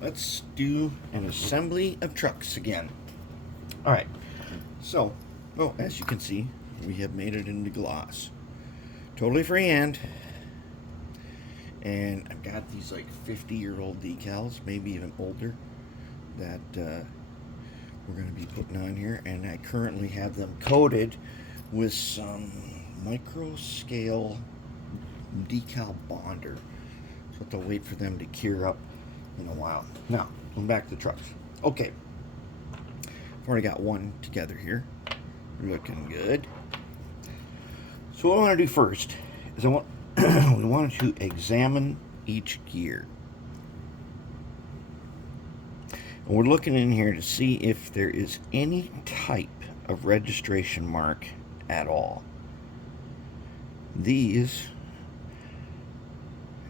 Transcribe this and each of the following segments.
let's do an assembly of trucks again. All right, so, oh, as you can see, we have made it into gloss. Totally freehand. And I've got these like 50-year-old decals, maybe even older, that we're going to be putting on here. And I currently have them coated with some micro scale decal bonder. So I have to wait for them to cure up in a while. Now, going back to the trucks. Okay, I've already got one together here. Looking good. So what I want to do first is we want to examine each gear. And we're looking in here to see if there is any type of registration mark at all. These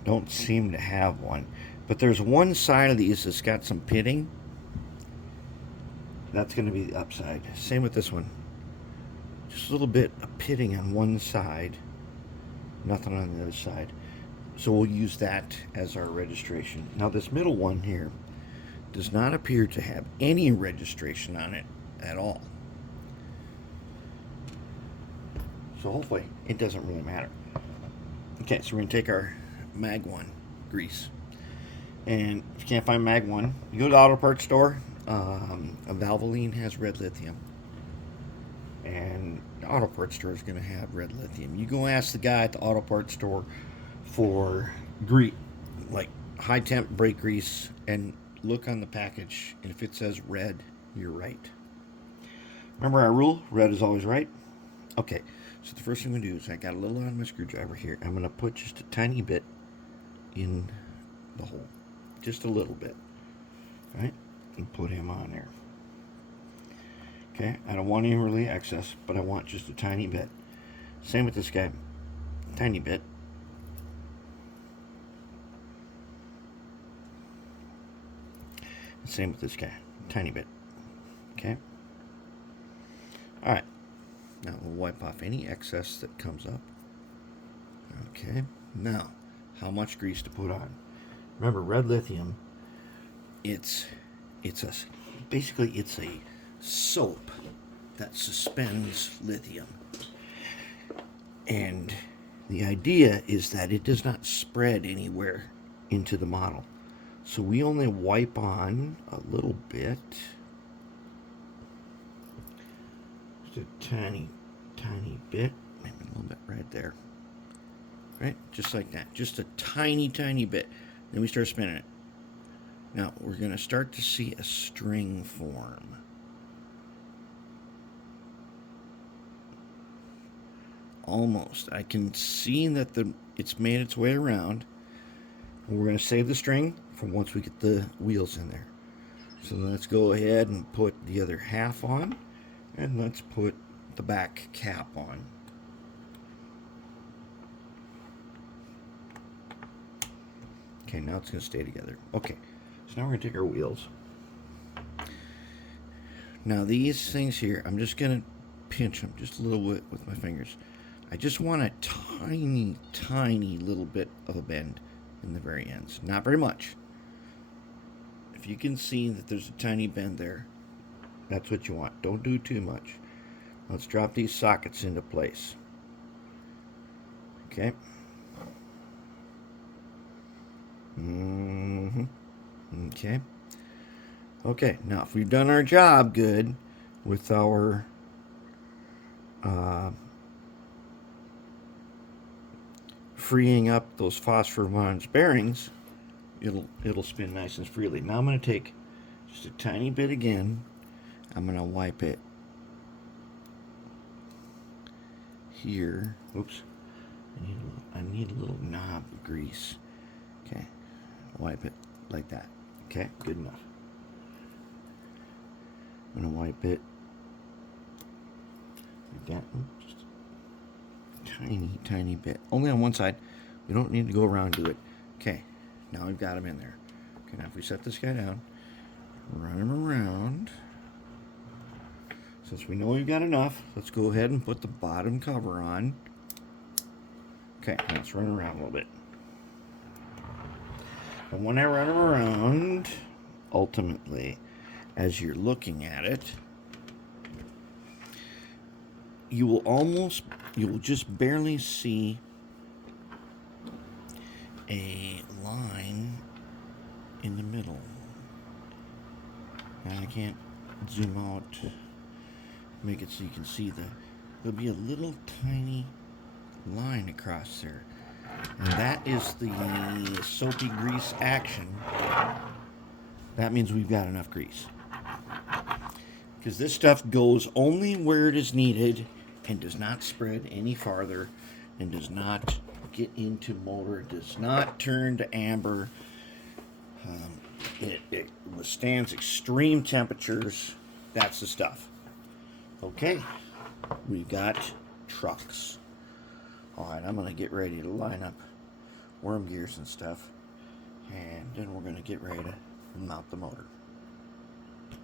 don't seem to have one, but there's one side of these that's got some pitting. That's going to be the upside. Same with this one. Just a little bit of pitting on one side, nothing on the other side. So we'll use that as our registration. Now this middle one here does not appear to have any registration on it at all. So hopefully it doesn't really matter. Okay, so we're going to take our Mag 1 grease. And if you can't find Mag 1, you go to the auto parts store. A Valvoline has Red Lithium. And the auto parts store is going to have Red Lithium. You go ask the guy at the auto parts store for grease, like high temp brake grease, and look on the package. And if it says red, you're right. Remember our rule, red is always right. Okay, so the first thing I'm going to do is I got a little on my screwdriver here. I'm going to put just a tiny bit in the hole, just a little bit, right? And put him on there. Okay, I don't want any really excess, but I want just a tiny bit. Same with this guy, tiny bit. Same with this guy, tiny bit. Okay. All right. Now we'll wipe off any excess that comes up. Okay. Now, how much grease to put on? Remember, Red Lithium. Basically it's a soap that suspends lithium, and the idea is that it does not spread anywhere into the model. So we only wipe on a little bit, just a tiny bit, maybe a little bit right there, right, just like that, just a tiny bit. Then we start spinning it. Now we're going to start to see a string form. Almost. I can see that it's made its way around. And we're going to save the string for once we get the wheels in there. So let's go ahead and put the other half on, and let's put the back cap on. Okay, now it's going to stay together. Okay, so now we're going to take our wheels. Now these things here, I'm just going to pinch them just a little bit with my fingers. I just want a tiny little bit of a bend in the very ends. Not very much. If you can see that there's a tiny bend there, that's what you want. Don't do too much. Let's drop these sockets into place. Okay. Okay. Okay, now if we've done our job good with our freeing up those phosphor bronze bearings, it'll spin nice and freely. Now I'm going to take just a tiny bit again. I'm going to wipe it here. Oops. I need a little knob of grease. Okay. Wipe it like that. Okay, good enough. I'm going to wipe it like that. Just a tiny bit. Only on one side. We don't need to go around and do it. Okay, now we've got them in there. Okay, now if we set this guy down, run him around. Since we know we've got enough, let's go ahead and put the bottom cover on. Okay, let's run around a little bit. And when I run him around, ultimately, as you're looking at it, you will just barely see a line in the middle. And I can't zoom out, make it so you can see there'll be a little tiny line across there. And that is the soapy grease action. That means we've got enough grease. Because this stuff goes only where it is needed and does not spread any farther and does not get into motor. It does not turn to amber. It withstands extreme temperatures. That's the stuff. Okay, we've got trucks. Alright, I'm going to get ready to line up worm gears and stuff, and then we're going to get ready to mount the motor.